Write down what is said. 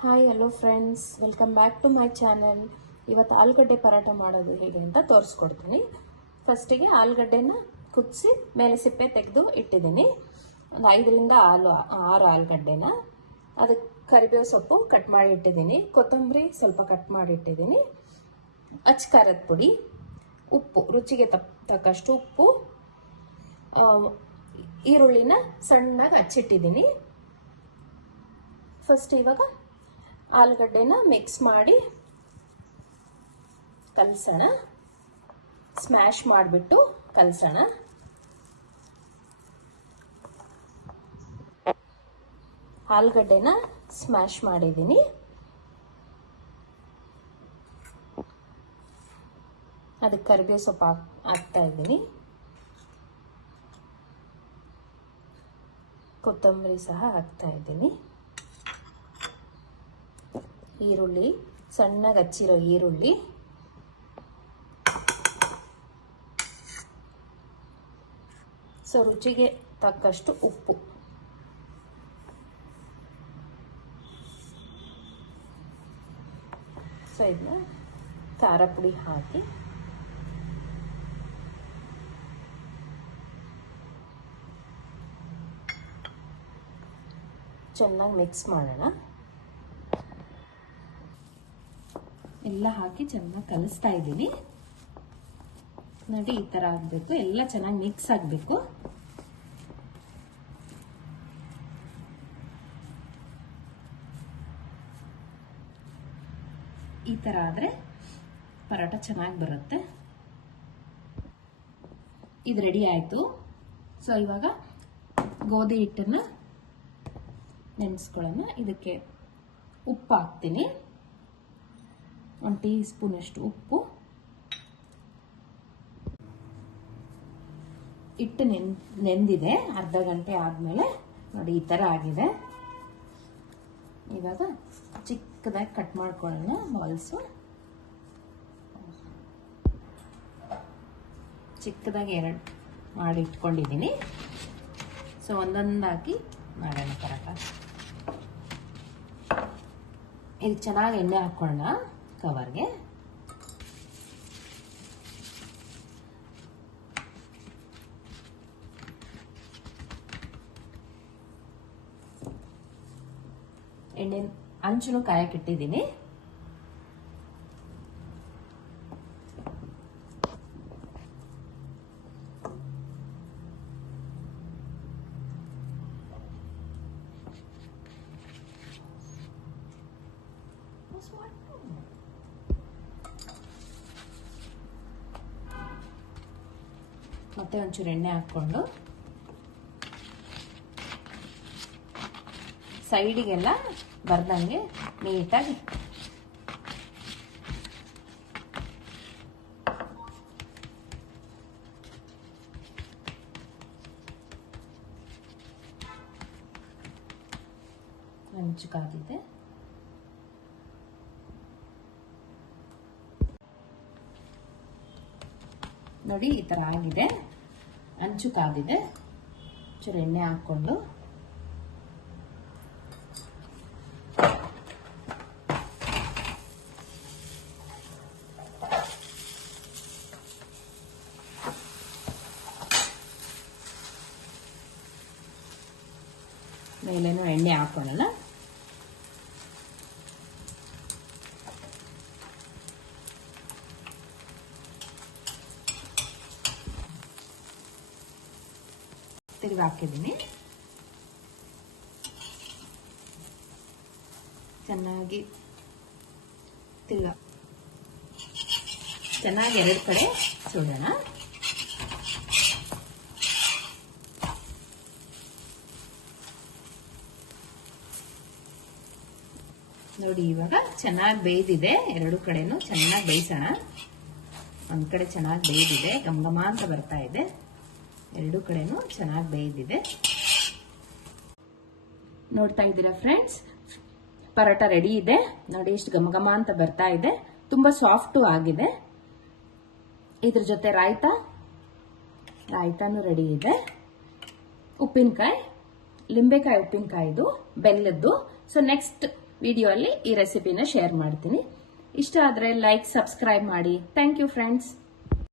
Hi hello friends, welcome back to my channel. ಇವತ್ತು ಆಲೂಗಡ್ಡೆ ಪರಾಟ ಮಾಡೋದು ಹೇಗೆ ಅಂತ ತೋರಿಸ್ಕೊಡ್ತೀನಿ. ಫಸ್ಟಿಗೆ ಆಲೂಗಡ್ಡೆನ ಕುದಿಸಿ ಮೇಲೆ ಸಿಪ್ಪೆ ತೆಗೆದು ಇಟ್ಟಿದ್ದೀನಿ. ಒಂದು 5ರಿಂದ 6 ಆಲೂಗಡ್ಡೆನ, ಅದಕ್ಕೆ ಕರಿಬೇವು ಸೊಪ್ಪು ಕಟ್ ಮಾಡಿ ಇಟ್ಟಿದ್ದೀನಿ, ಕೊತ್ತಂಬರಿ ಸ್ವಲ್ಪ ಕಟ್ ಮಾಡಿ ಇಟ್ಟಿದ್ದೀನಿ, ಅಚ್ಚ ಖಾರದ ಪುಡಿ, ಉಪ್ಪು ರುಚಿಗೆ ತಕ್ಕಷ್ಟು ಉಪ್ಪು, ಈರುಳ್ಳಿನ ಸಣ್ಣಗೆ ಹಚ್ಚಿಟ್ಟಿದ್ದೀನಿ. ಫಸ್ಟ್ ಇವಾಗ ಆಲೂಗಡ್ಡೆನ ಮಿಕ್ಸ್ ಮಾಡಿ ಕಲಸೋಣ, ಸ್ಮ್ಯಾಶ್ ಮಾಡಿಬಿಟ್ಟು ಕಲಸೋಣ. ಆಲೂಗಡ್ಡೆನ ಸ್ಮ್ಯಾಶ್ ಮಾಡಿದ್ದೀನಿ. ಅದಕ್ಕೆ ಕರಿಬೇವು ಸೊಪ್ಪು ಹಾಕ್ತಾ ಇದ್ದೀನಿ, ಕೊತ್ತಂಬರಿ ಸಹ ಹಾಕ್ತಾ ಇದ್ದೀನಿ, ಈರುಳ್ಳಿ ಸಣ್ಣಗೆ ಹಚ್ಚಿರೋ ಈರುಳ್ಳಿ, ಸೊ ರುಚಿಗೆ ತಕ್ಕಷ್ಟು ಉಪ್ಪು, ಸೊ ಇದನ್ನ ಖಾರ ಪುಡಿ ಹಾಕಿ ಚೆನ್ನಾಗಿ ಮಿಕ್ಸ್ ಮಾಡೋಣ. ಎಲ್ಲ ಹಾಕಿ ಚೆನ್ನಾಗಿ ಕಲಿಸ್ತಾ ಇದ್ದೀನಿ. ನೋಡಿ, ಈ ತರ ಆಗಬೇಕು, ಎಲ್ಲ ಚೆನ್ನಾಗಿ ಮಿಕ್ಸ್ ಆಗಬೇಕು. ಈ ತರ ಆದ್ರೆ ಪರಾಟ ಚೆನ್ನಾಗಿ ಬರುತ್ತೆ. ಇದು ರೆಡಿ ಆಯ್ತು. ಸೊ ಇವಾಗ ಗೋಧಿ ಹಿಟ್ಟನ್ನ ನೆನೆಸ್ಕೊಳ್ಳೋಣ. ಇದಕ್ಕೆ ಉಪ್ಪು ಹಾಕ್ತೀನಿ, 1 ಟೀ ಸ್ಪೂನ್ ಅಷ್ಟು ಉಪ್ಪು. ಹಿಟ್ಟು ನೆಂದಿದೆ, ಅರ್ಧ ಗಂಟೆ ಆದ್ಮೇಲೆ ನೋಡಿ ಈ ತರ ಆಗಿದೆ. ಇವಾಗ ಚಿಕ್ಕದಾಗಿ ಕಟ್ ಮಾಡ್ಕೊಳ್ಳೋಣ ಬಾಲ್ಸು. ಚಿಕ್ಕದಾಗಿ 2 ಮಾಡಿ ಇಟ್ಕೊಂಡಿದ್ದೀನಿ. ಸೊ ಒಂದೊಂದಾಗಿ ಮಾಡೋಣ ಪರಾಟ. ಇದು ಚೆನ್ನಾಗಿ ಎಣ್ಣೆ ಹಾಕೊಳ್ಳೋಣ ಕವರ್ಗೆ. ಎಣ್ಣೆ ಹಂಚನ್ನು ಕಾಯಕ್ಕಿಟ್ಟಿದ್ದೀನಿ. ಮತ್ತೆ ಒಂಚೂರು ಎಣ್ಣೆ ಹಾಕ್ಕೊಂಡು ಸೈಡಿಗೆಲ್ಲ ಬರ್ದಂಗೆ ನೀಟಾಗಿ ಹಂಚು ಕಾದಿದೆ. ನೋಡಿ ಈ ತರ ಆಗಿದೆ, ಹಂಚು ಕಾದಿದೆ. ಚೂರು ಎಣ್ಣೆ ಹಾಕೊಂಡು ಮೇಲೇನು ಎಣ್ಣೆ ಹಾಕೊಳ್ಳೋಣ. ತಿರುಗಿ ಹಾಕಿದ್ದೀನಿ. ಚೆನ್ನಾಗಿ ಚೆನ್ನಾಗಿ 2 ಕಡೆ ಸುಡೋಣ. ನೋಡಿ ಇವಾಗ ಚೆನ್ನಾಗಿ ಬೇಯ್ದಿದೆ, 2 ಕಡೆನೂ ಚೆನ್ನಾಗಿ ಬೇಯಿಸೋಣ. ಒಂದ್ ಕಡೆ ಚೆನ್ನಾಗಿ ಬೇಯ್ದಿದೆ, ಘಮ ಅಂತ ಬರ್ತಾ ಇದೆ. 2 ಕಡೆನೂ ಚೆನ್ನಾಗಿ ಬೇಯ್ದಿದೆ. ನೋಡ್ತಾ ಇದ್ದೀರಾ ಫ್ರೆಂಡ್ಸ್, ಪರಾಟ ರೆಡಿ ಇದೆ. ನೋಡಿ ಎಷ್ಟು ಘಮ ಅಂತ ಬರ್ತಾ ಇದೆ, ತುಂಬಾ ಸಾಫ್ಟು ಆಗಿದೆ. ಇದ್ರ ಜೊತೆ ರಾಯ್ತಾನು ರೆಡಿ ಇದೆ. ಉಪ್ಪಿನಕಾಯಿ, ಲಿಂಬೆಕಾಯಿ ಉಪ್ಪಿನಕಾಯಿದು, ಬೆಲ್ಲದ್ದು. ಸೊ ನೆಕ್ಸ್ಟ್ ವಿಡಿಯೋ ಅಲ್ಲಿ ಈ ರೆಸಿಪಿನ ಶೇರ್ ಮಾಡ್ತೀನಿ. ಇಷ್ಟ ಆದರೆ ಲೈಕ್, ಸಬ್ಸ್ಕ್ರೈಬ್ ಮಾಡಿ. Thank you friends.